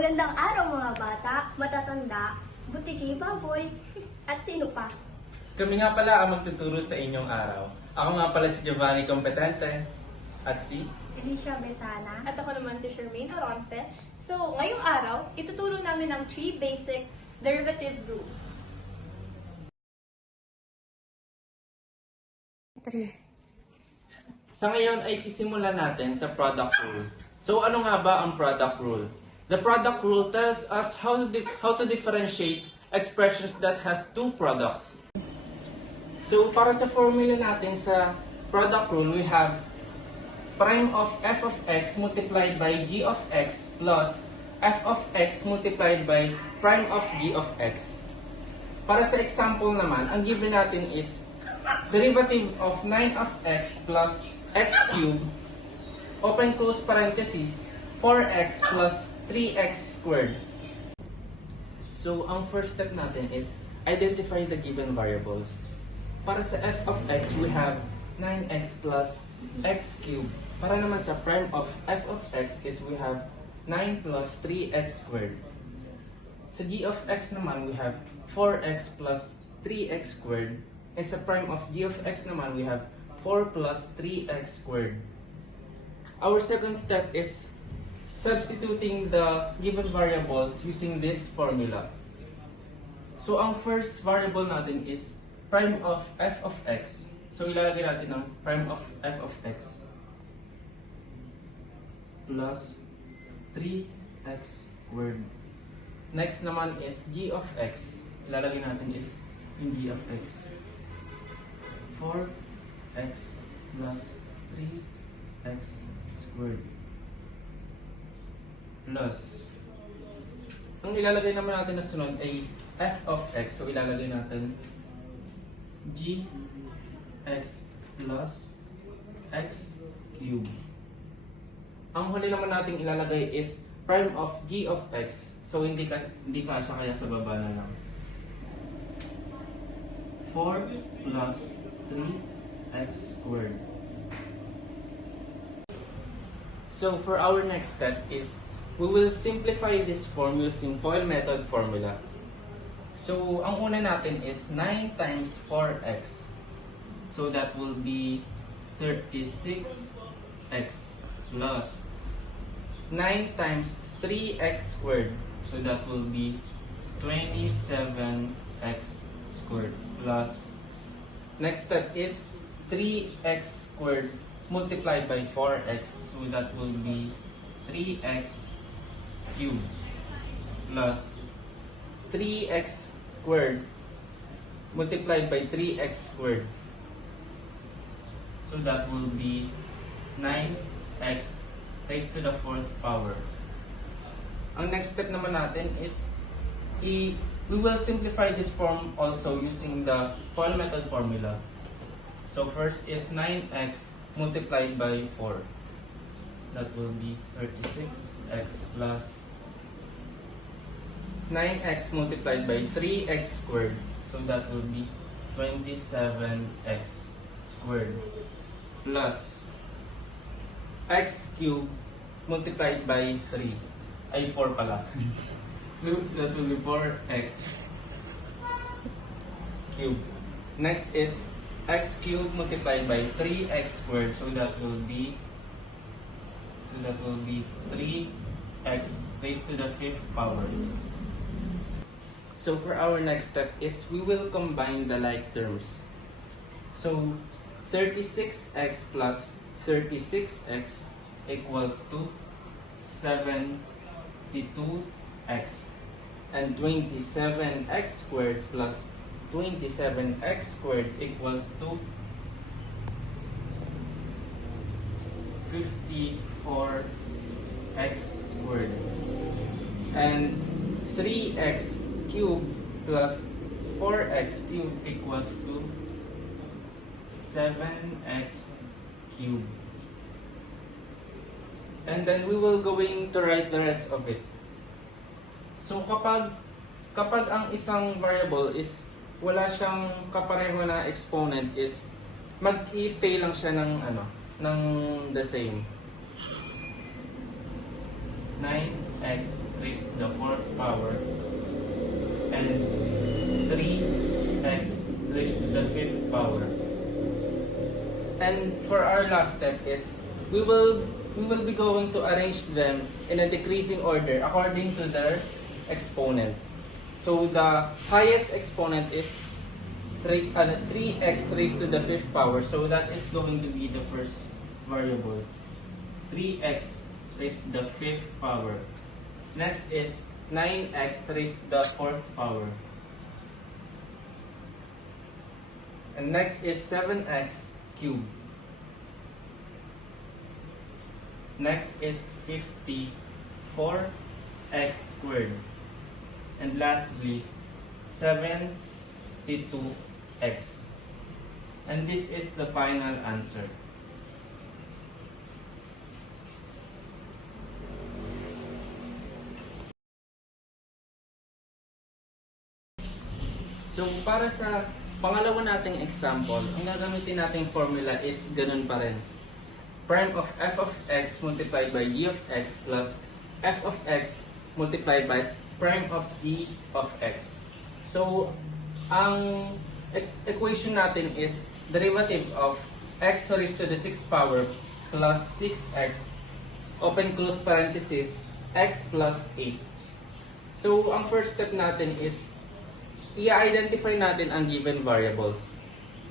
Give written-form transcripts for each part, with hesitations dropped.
Magandang araw mga bata, matatanda, butiki, baboy, at sino pa. Kami nga pala ang magtuturo sa inyong araw. Ako nga pala si Giovanni Competente at si... Alicia Besana. At ako naman si Shermaine Aronce. So, ngayong araw, ituturo namin ang 3 basic derivative rules. Sa ngayon ay sisimulan natin sa product rule. So ano nga ba ang product rule? The product rule tells us how to differentiate expressions that has two products. So para sa formula natin sa product rule, we have prime of f of x multiplied by g of x plus f of x multiplied by prime of g of x. Para sa example naman, ang given natin is derivative of 9 of x plus x cubed, open close parenthesis, 4x plus 3x squared. So, ang first step natin is identify the given variables. Para sa f of x, we have 9x plus x cubed. Para naman sa prime of f of x is we have 9 plus 3x squared. Sa g of x naman, we have 4x plus 3x squared. And sa prime of g of x naman, we have 4 plus 3x squared. Our second step is substituting the given variables using this formula. So, ang first variable natin is prime of f of x. So, ilalagay natin ang prime of f of x plus 3x squared. Next naman is g of x. Ilalagay natin is yung g of x. 4x plus 3x squared plus ang ilalagay naman natin na sunod ay f of x. So ilalagay natin g x plus x cubed. Ang huli naman natin ilalagay is prime of g of x. So hindi kasya kaya sa baba na lang. 4 plus 3x squared. So for our next step is we will simplify this form using FOIL method formula. So ang una natin is 9 times 4x. So that will be 36x plus 9 times 3x squared. So that will be 27x squared plus next step is 3x squared multiplied by 4x. So that will be 3x cubed plus 3x squared multiplied by 3x squared. So that will be 9x raised to the 4th power. Ang next step naman natin is we will simplify this form also using the FOIL method formula. So first is 9x multiplied by 4. That will be 36x plus 9x multiplied by 3x squared. So that will be 27x squared plus x cubed multiplied by 3. Ay, 4 pala. So that will be 4x cubed. Next is x cubed multiplied by 3x squared. So that will be 3x raised to the 5th power. So for our next step is we will combine the like terms. So 36x plus 36x equals to 72x, and 27x squared plus 27x squared equals to 54x squared, and 3x cubed plus 4x cubed equals to 7x cubed. And then we will going to write the rest of it. So kapag ang isang variable is wala siyang kapareho na exponent, is mag-i-stay lang siya ng the same. 9 x raised to the 4th power and 3x raised to the 5th power. And for our last step is we will be going to arrange them in a decreasing order according to their exponent. So the highest exponent is 3x raised to the 5th power. So that is going to be the first variable. 3x raised to the 5th power. Next is 9x raised to the 4th power. And next is 7x cubed. Next is 54x squared. And lastly, 72x. And this is the final answer. So, para sa pangalawa nating example, ang gagamitin nating formula is ganun pa rin. Prime of f of x multiplied by g of x plus f of x multiplied by prime of g of x. So, ang equation natin is derivative of x raised to the 6th power plus 6x, open close parenthesis, x plus 8. So, ang first step natin is i-identify natin ang given variables.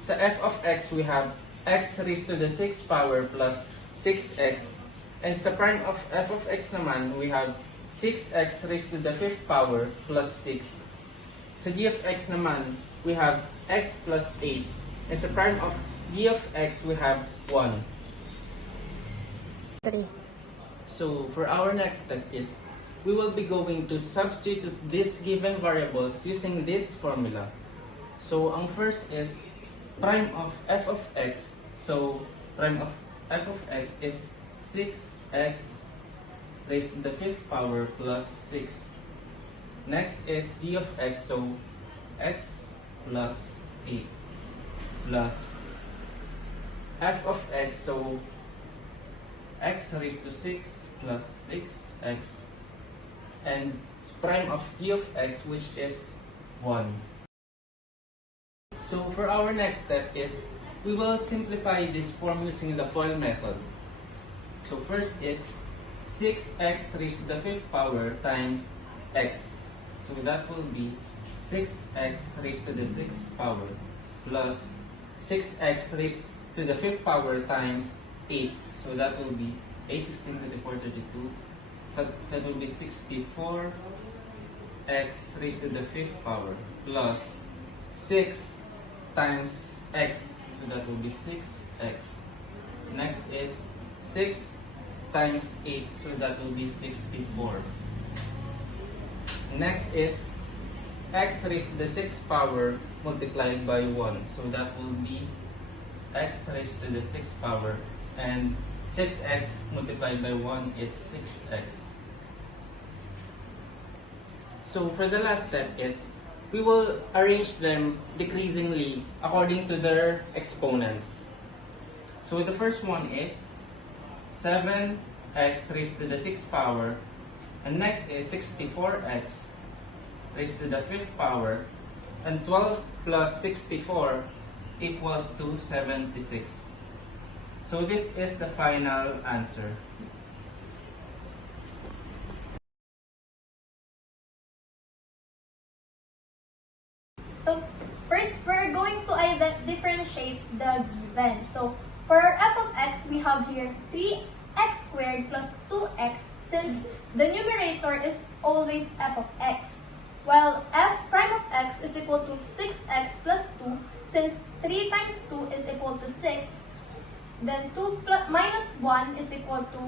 Sa f of x, we have x raised to the 6th power plus 6x. And sa prime of f of x naman, we have 6x raised to the 5th power plus 6. Sa g of x naman, we have x plus 8. And sa prime of g of x, we have 1. 3. So, for our next step is, we will be going to substitute these given variables using this formula. So, ang first is prime of f of x. So, prime of f of x is 6x raised to the 5th power plus 6. Next is g of x. So, x plus 8 plus f of x. So, x raised to 6 plus 6x. And prime of g of x, which is 1. So for our next step is, we will simplify this form using the FOIL method. So first is 6x raised to the 5th power times x. So that will be 6x raised to the 6th power plus 6x raised to the 5th power times 8. So that will be 8, 16, 24, 32. So that will be 64x raised to the 5th power plus 6 times x. So that will be 6x. Next is 6 times 8. So that will be 64. Next is x raised to the 6th power multiplied by 1. So that will be x raised to the 6th power. And 6x multiplied by 1 is 6x. So for the last step is, we will arrange them decreasingly according to their exponents. So the first one is 7x raised to the 6th power, and next is 64x raised to the 5th power, and 12 plus 64 equals to 76. So this is the final answer. So, first, we're going to differentiate the given. So, for f of x, we have here 3x squared plus 2x, since the numerator is always f of x. While f prime of x is equal to 6x plus 2, since 3 times 2 is equal to 6, then 2 minus 1 is equal to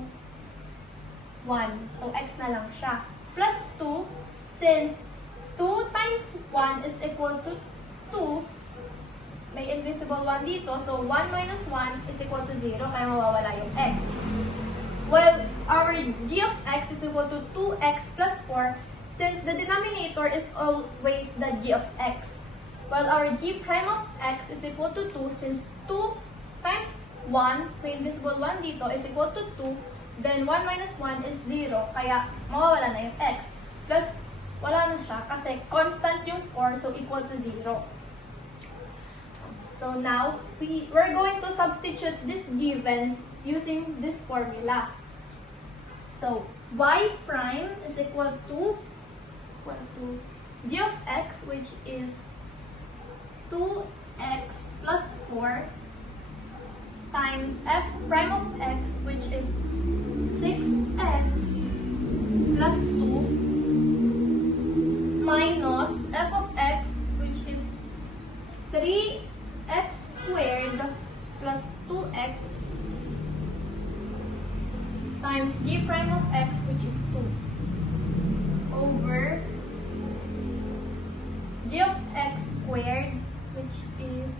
1. So, x na lang siya. Plus 2, since 2 times 1 is equal to 2, may invisible 1 dito, so 1 minus 1 is equal to 0, kaya mawawala yung x. Well, our g of x is equal to 2x plus 4, since the denominator is always the g of x. While our g prime of x is equal to 2, since 2 times 1, may invisible 1 dito, is equal to 2, Then 1 minus 1 is 0, kaya mawawala na yung x. Plus, wala na siya kasi constant yung 4, so equal to 0. So now, we're going to substitute these givens using this formula. So, y prime is equal to g of x, which is 2x plus 4 times f prime of x, which is 6x plus 2 minus f of x, which is 3x squared plus 2x times g prime of x, which is 2 over g of x squared, which is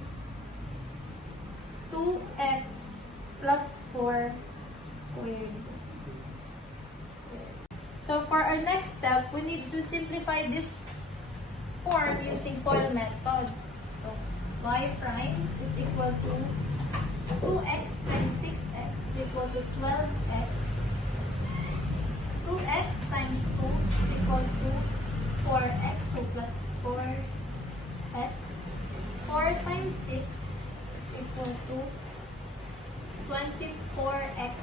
2x plus 4 squared. So for our next step, we need to simplify this form using FOIL method. So y prime is equal to 2x times 6x is equal to 12x. 2x times 2 is equal to 4x, so plus 4x. 4 times 6 is equal to 24x.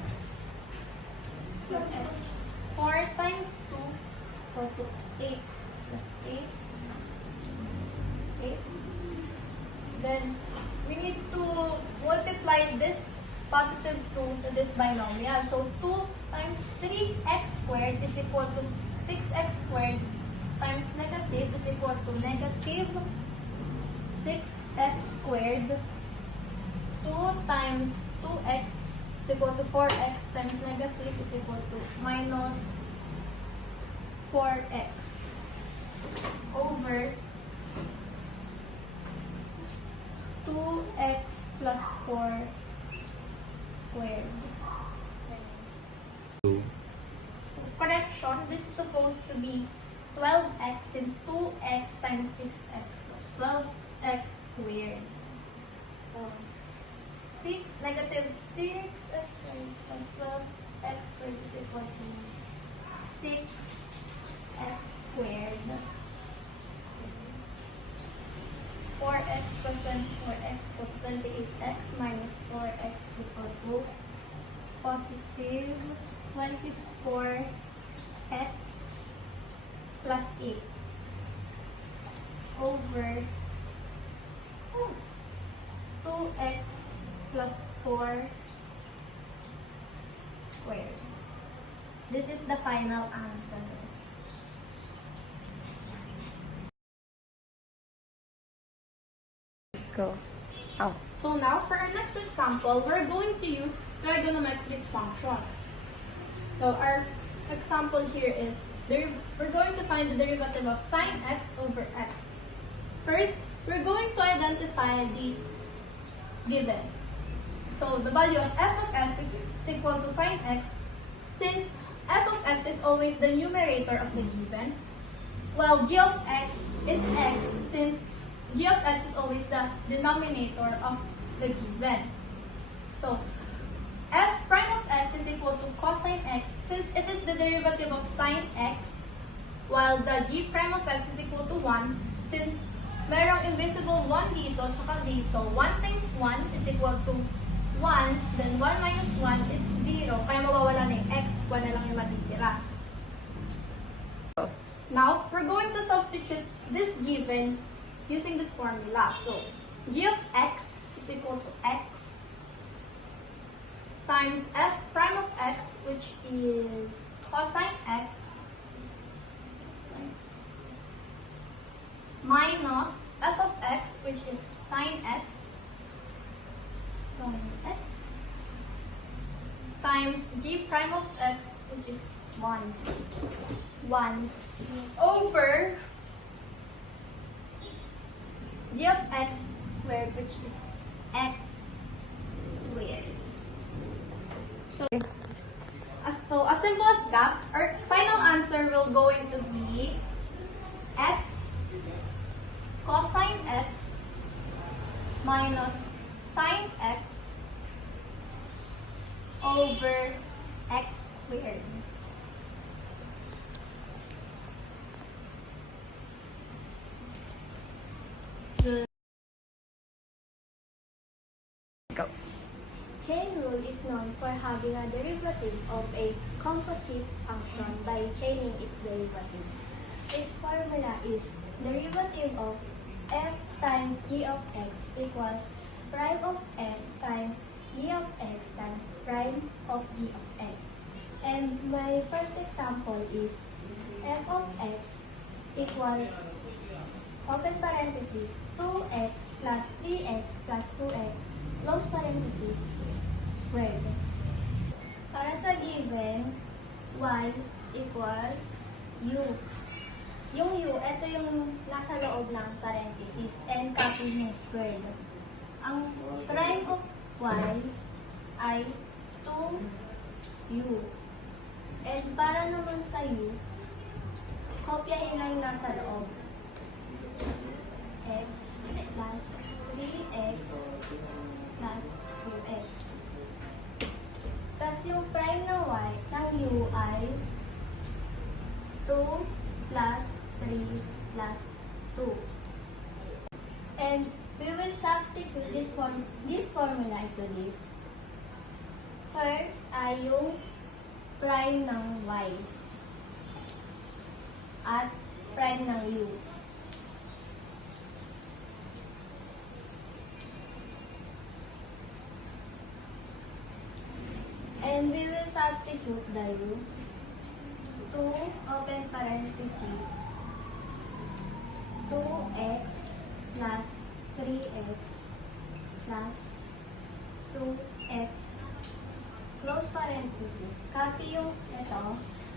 4 times 2 is equal to 8 plus 8. 8. Then we need to multiply this positive 2 to this binomial. So 2 times 3x squared is equal to 6x squared times negative is equal to negative 6x squared. 2 times 2x is equal to 4x times negative is equal to minus 4x over 2x plus 4 squared. So correction, this is supposed to be 12x since 2x times 6x. So 12x squared. So 6 negative 6x squared plus 12x squared is equal to 6x squared. 4x plus 24x equal to 28x minus 4x is equal to positive 24x plus 8 over 2x plus 4 squared. This is the final answer. Go. Oh. So now, for our next example, we're going to use trigonometric function. So our example here is, we're going to find the derivative of sine x over x. First, we're going to identify the given. So the value of f of x is equal to sine x, since f of x is always the numerator of the given, while g of x is x, since g of x is always the denominator of the given. So, f prime of x is equal to cosine x, since it is the derivative of sine x, while the g prime of x is equal to 1, since merong invisible 1 dito, tsaka dito, 1 times 1 is equal to 1, then 1 minus 1 is 0, kaya mawawala na yung x, 1 na lang yung matitira. Now, we're going to substitute this given using this formula. So, g of x is equal to x times f prime of x, which is cosine x, minus f of x, which is sine x, times g prime of x, which is 1 over g of x squared, which is x squared. So as simple as that, our final answer will going to be x cosine x minus sine x over x derivative of a composite function by chaining its derivative. Its formula is derivative of f times g of x equals prime of f times g of x times prime of g of x. And my first example is f of x equals open parenthesis 2x plus 3x plus 2x close parenthesis squared. Para sa given, y equals u. Yung u, ito yung nasa loob ng parenthesis and copy ng squared. Ang prime of y ay 2u. And para naman sa u, kopyahin lang yung nasa loob. X plus 3x plus 2x. Tapos yung prime ng y, ng u ay 2 plus 3 plus 2. And we will substitute this formula into this. First ay yung prime ng y at prime ng u. And we will substitute the u. 2 open parenthesis 2x plus 3x plus 2x close parenthesis. Copy yung ito.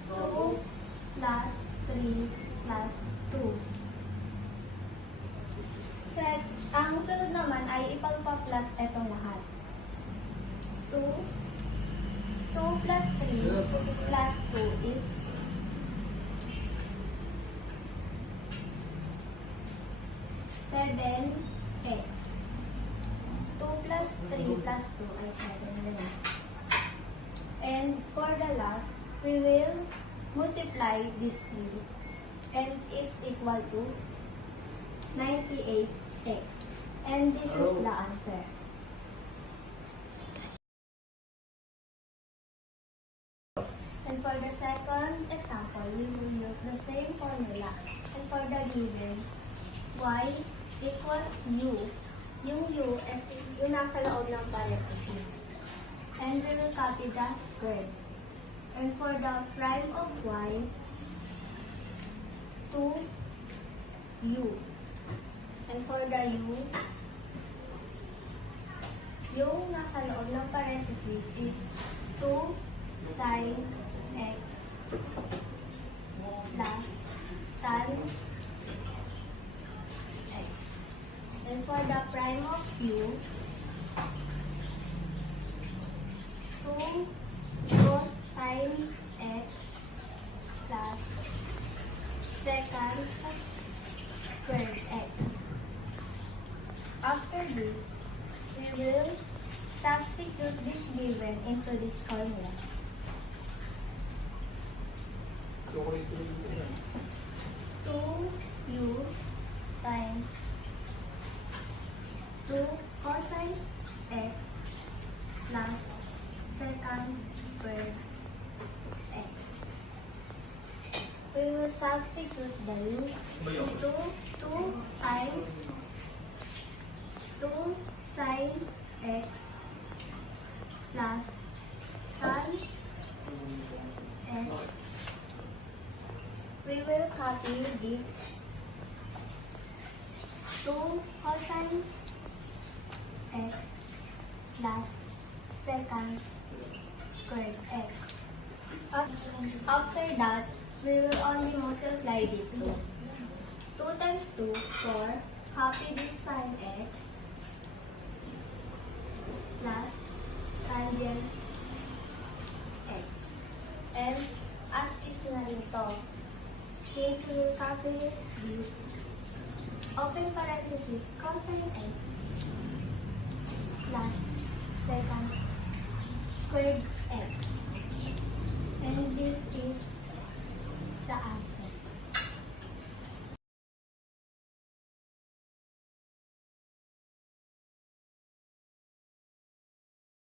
2 plus 3 plus 2. Set, ang sunod naman ay ipagpa-plus itong lahat. 2 plus 3 plus 2 is 7x. 2 plus 3 plus 2 ay 7 rin. And for the last, we will multiply this 3 and it's equal to 98x. And this is the answer. And for the second example, we will use the same formula. And for the given, y equals u. Yung u is yung nasa loob ng parenthesis. And we will copy the square. And for the prime of y, 2u. And for the u, yung nasa loob ng parenthesis is 2 sin x plus tan x. And for the prime of u, 2 cosine x plus secant squared x. After this, we will substitute this given into this formula. 2u times 2 cosine x plus secant squared x. We will substitute the u into 2 times 2 sin x plus tan x. We will copy this 2 cosine x plus secant squared x. After that, we will only multiply these two. 2 times 2, 4. Copy this sin x plus tangent x. And as is na rin to. Since we will calculate this, open parenthesis cosine x plus secant squared x. And this is